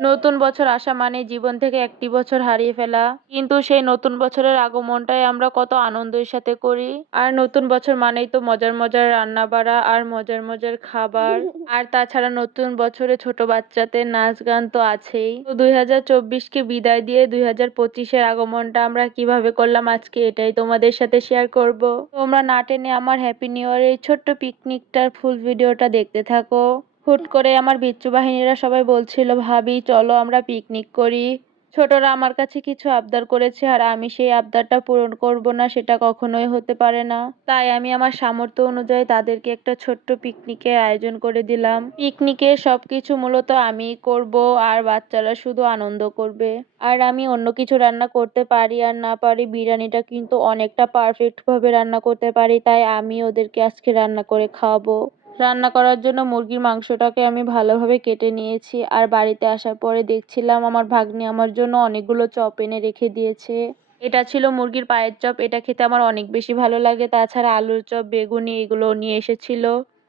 নতুন বছর আসা মানে জীবন থেকে একটি বছর হারিয়ে ফেলা, কিন্তু সেই নতুন বছরের আগমনটাই আমরা কত আনন্দের সাথে করি। আর নতুন বছর মানেই তো মজার মজার রান্না বাড়া আর মজার মজার খাবার। আর তাছাড়া নতুন বছরে ছোট বাচ্চাদের নাচ গান তো আছেই। তো 2024কে বিদায় দিয়ে 2025-এর আগমনটা আমরা কিভাবে করলাম আজকে এটাই তোমাদের সাথে শেয়ার করব। তোমরা না টেনে আমার হ্যাপি নিউ ইয়ার এই ছোট্ট পিকনিকটার ফুল ভিডিওটা দেখতে থাকো। হুট করে আমার বিচ্ছু বাহিনীরা সবাই বলছিল, ভাবি চলো আমরা পিকনিক করি। ছোটরা আমার কাছে কিছু আবদার করেছে আর আমি সেই আবদারটা পূরণ করব না সেটা কখনোই হতে পারে না। তাই আমি আমার সামর্থ্য অনুযায়ী তাদেরকে একটা ছোট্ট পিকনিকের আয়োজন করে দিলাম। পিকনিকের সবকিছু মূলত আমিই করব আর বাচ্চারা শুধু আনন্দ করবে। আর আমি অন্য কিছু রান্না করতে পারি আর না পারি, বিরিয়ানিটা কিন্তু অনেকটা পারফেক্ট ভাবে রান্না করতে পারি, তাই আমি ওদেরকে আজকে রান্না করে খাওয়াবো। রান্না করার জন্য মুরগির মাংসটাকে আমি ভালোভাবে কেটে নিয়েছি আর বাড়িতে আসার পরে দেখছিলাম আমার ভাগ্নি আমার জন্য অনেকগুলো চপ এনে রেখে দিয়েছে। এটা ছিল মুরগির পায়ের চপ, এটা খেতে আমার অনেক বেশি ভালো লাগে। তাছাড়া আলুর চপ, বেগুনি এগুলো নিয়ে এসেছিল।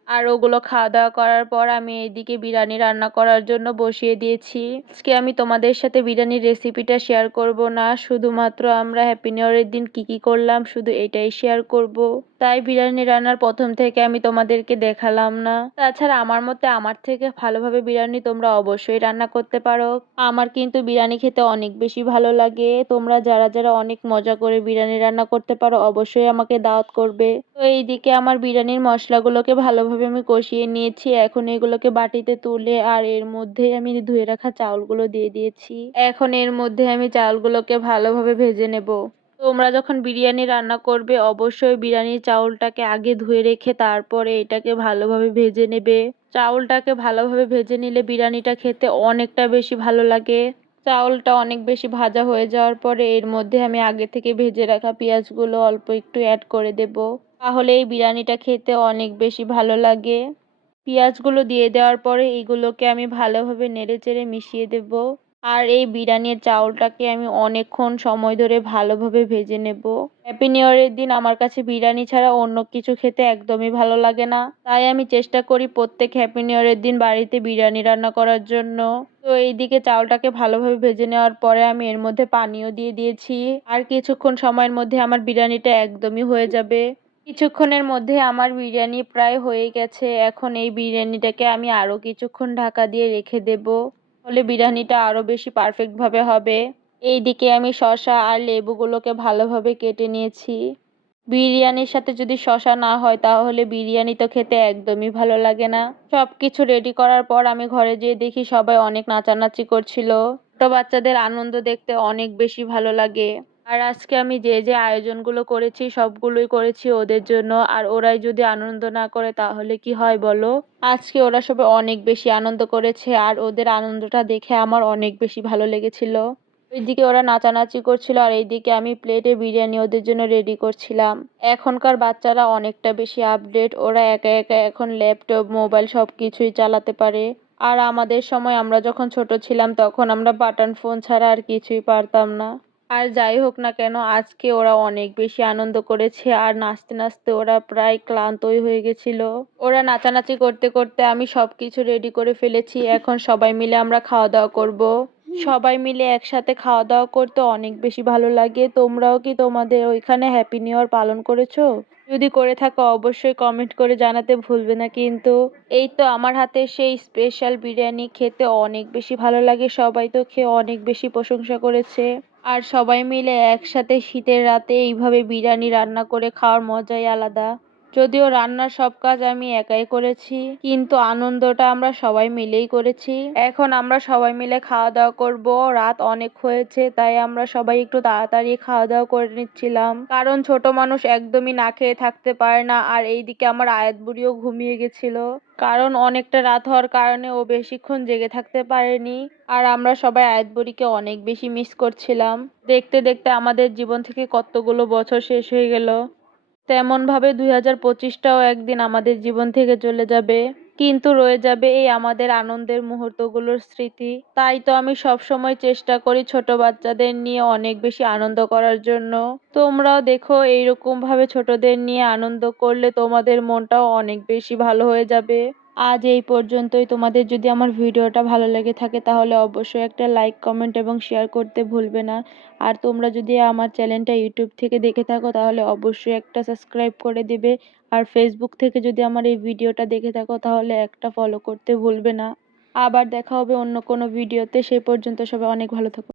আর ওগুলো খাওয়া দাওয়া করার পর আমি এইদিকে বিরিয়ানি রান্না করার জন্য বসিয়ে দিয়েছি। আজকে আমি তোমাদের সাথে বিরিয়ানির রেসিপিটা শেয়ার করব না, শুধুমাত্র আমরা হ্যাপি নিউ ইয়ারের দিন কি কি করলাম শুধু এটাই শেয়ার করব। তাই বিরিয়ানি রান্নার প্রথম থেকে আমি তোমাদেরকে দেখালাম না। তাছাড়া আমার মতে আমার থেকে ভালোভাবে বিরিয়ানি তোমরা অবশ্যই রান্না করতে পারো। আমার কিন্তু বিরিয়ানি খেতে অনেক বেশি ভালো লাগে। তোমরা যারা যারা অনেক মজা করে বিরিয়ানি রান্না করতে পারো অবশ্যই আমাকে দাওয়াত করবে। তো এইদিকে আমার বিরিয়ানির মশলাগুলোকে ভালোভাবে আমি কষিয়ে নিয়েছি। এখন এগুলোকে বাটিতে তুলে আর এর মধ্যে আমি ধুয়ে রাখা চাউলগুলো দিয়ে দিয়েছি। এখন এর মধ্যে আমি চাউলগুলোকে ভালোভাবে ভেজে নেব। তোমরা যখন বিরিয়ানি রান্না করবে অবশ্যই বিরিয়ানির চাউলটাকে আগে ধুয়ে রেখে তারপরে এটাকে ভালোভাবে ভেজে নেবে। চাউলটাকে ভালোভাবে ভেজে নিলে বিরিয়ানিটা খেতে অনেকটা বেশি ভালো লাগে। চাউলটা অনেক বেশি ভাজা হয়ে যাওয়ার পরে এর মধ্যে আমি আগে থেকে ভেজে রাখা পেঁয়াজগুলো অল্প একটু অ্যাড করে দেব। তাহলে এই বিরিয়ানিটা খেতে অনেক বেশি ভালো লাগে। পেঁয়াজগুলো দিয়ে দেওয়ার পরে এগুলোকে আমি ভালোভাবে নেড়েচেড়ে মিশিয়ে দেব। আর এই বিরিয়ানির চাউলটাকে আমি অনেকক্ষণ সময় ধরে ভালোভাবে ভেজে নেব। হ্যাপি নিউ ইয়ারের দিন আমার কাছে বিরিয়ানি ছাড়া অন্য কিছু খেতে একদমই ভালো লাগে না, তাই আমি চেষ্টা করি প্রত্যেক হ্যাপি নিউ ইয়ারের দিন বাড়িতে বিরিয়ানি রান্না করার জন্য। তো এইদিকে চাউলটাকে ভালোভাবে ভেজে নেওয়ার পরে আমি এর মধ্যে পানিও দিয়ে দিয়েছি। আর কিছুক্ষণ সময়ের মধ্যে আমার বিরিয়ানিটা একদমই হয়ে যাবে। কিছুক্ষণের মধ্যে আমার বিরিয়ানি প্রায় হয়ে গেছে। এখন এই বিরিয়ানিটাকে আমি আরো কিছুক্ষণ ঢাকা দিয়ে রেখে দেব, ফলে বিরিয়ানিটা আরো বেশি পারফেক্ট ভাবে হবে। এইদিকে আমি শসা আর লেবুগুলোকে ভালোভাবে কেটে নিয়েছি। বিরিয়ানির সাথে যদি শসা না হয় তাহলে বিরিয়ানি তো খেতে একদমই ভালো লাগে না। সবকিছু রেডি করার পর আমি ঘরে যেয়ে দেখি সবাই অনেক নাচানাচি করছিল। ছোট বাচ্চাদের আনন্দ দেখতে অনেক বেশি ভালো লাগে। আর আজকে আমি যে যে আয়োজনগুলো করেছি সবগুলোই করেছি ওদের জন্য, আর ওরাই যদি আনন্দ না করে তাহলে কি হয় বলো। আজকে ওরা সবাই অনেক বেশি আনন্দ করেছে আর ওদের আনন্দটা দেখে আমার অনেক বেশি ভালো লেগেছিল। ওইদিকে ওরা নাচানাচি করছিল আর এইদিকে আমি প্লেটে বিরিয়ানি ওদের জন্য রেডি করছিলাম। এখনকার বাচ্চারা অনেকটা বেশি আপডেট, ওরা একা একা এখন ল্যাপটপ মোবাইল সবকিছুই চালাতে পারে। আর আমাদের সময় আমরা যখন ছোট ছিলাম তখন আমরা বাটন ফোন ছাড়া আর কিছুই পারতাম না। আর যাই হোক না কেন আজকে ওরা অনেক বেশি আনন্দ করেছে আর নাচতে নাচতে ওরা প্রায় ক্লান্তই হয়ে গেছিল। ওরা নাচানাচি করতে করতে আমি সবকিছু রেডি করে ফেলেছি। এখন সবাই মিলে আমরা খাওয়া দাওয়া করব। সবাই মিলে একসাথে খাওয়া দাওয়া করতে অনেক বেশি ভালো লাগে। তোমরাও কি তোমাদের ওইখানে হ্যাপি নিউ ইয়ার পালন করেছো? যদি করে থাকো অবশ্যই কমেন্ট করে জানাতে ভুলবে না কিন্তু। এই তো আমার হাতে সেই স্পেশাল বিরিয়ানি, খেতে অনেক বেশি ভালো লাগে। সবাই তো খেয়ে অনেক বেশি প্রশংসা করেছে। আর সবাই মিলে একসাথে শীতের রাতে এইভাবে বিরিয়ানি রান্না করে খাওয়ার মজাই আলাদা। যদিও রান্নার সব কাজ আমি একাই করেছি, কিন্তু আনন্দটা আমরা সবাই মিলেই করেছি। এখন আমরা সবাই মিলে খাওয়া দাওয়া করব। রাত অনেক হয়েছে তাই আমরা সবাই একটু তাড়াতাড়ি খাওয়া দাওয়া করে নিচ্ছিলাম, কারণ ছোট মানুষ একদমই না খেয়ে থাকতে পারে না। আর এইদিকে আমার আয়াত বুড়িও ঘুমিয়ে গেছিল, কারণ অনেকটা রাত হওয়ার কারণে ও বেশিক্ষণ জেগে থাকতে পারেনি। আর আমরা সবাই আয়াত বুড়িকে অনেক বেশি মিস করছিলাম। দেখতে দেখতে আমাদের জীবন থেকে কতগুলো বছর শেষ হয়ে গেল। তেমন ভাবে 2025টাও একদিন আমাদের জীবন থেকে চলে যাবে, কিন্তু রয়ে যাবে এই আমাদের আনন্দের মুহূর্তগুলোর স্মৃতি। তাই তো আমি সব সময় চেষ্টা করি ছোট বাচ্চাদের নিয়ে অনেক বেশি আনন্দ করার জন্য। তোমরাও দেখো এইরকম ভাবে ছোটদের নিয়ে আনন্দ করলে তোমাদের মনটাও অনেক বেশি ভালো হয়ে যাবে। আজ এই পর্যন্তই। তোমাদের যদি আমার ভিডিওটা ভালো লেগে থাকে তাহলে অবশ্যই একটা লাইক, কমেন্ট এবং শেয়ার করতে ভুলবে না। আর তোমরা যদি আমার চ্যানেলটা ইউটিউব থেকে দেখে থাকো তাহলে অবশ্যই একটা সাবস্ক্রাইব করে দিবে। আর ফেসবুক থেকে যদি আমার এই ভিডিওটা দেখে থাকো তাহলে একটা ফলো করতে ভুলবে না। আবার দেখা হবে অন্য কোনো ভিডিওতে। সেই পর্যন্ত সবাই অনেক ভালো থাকো।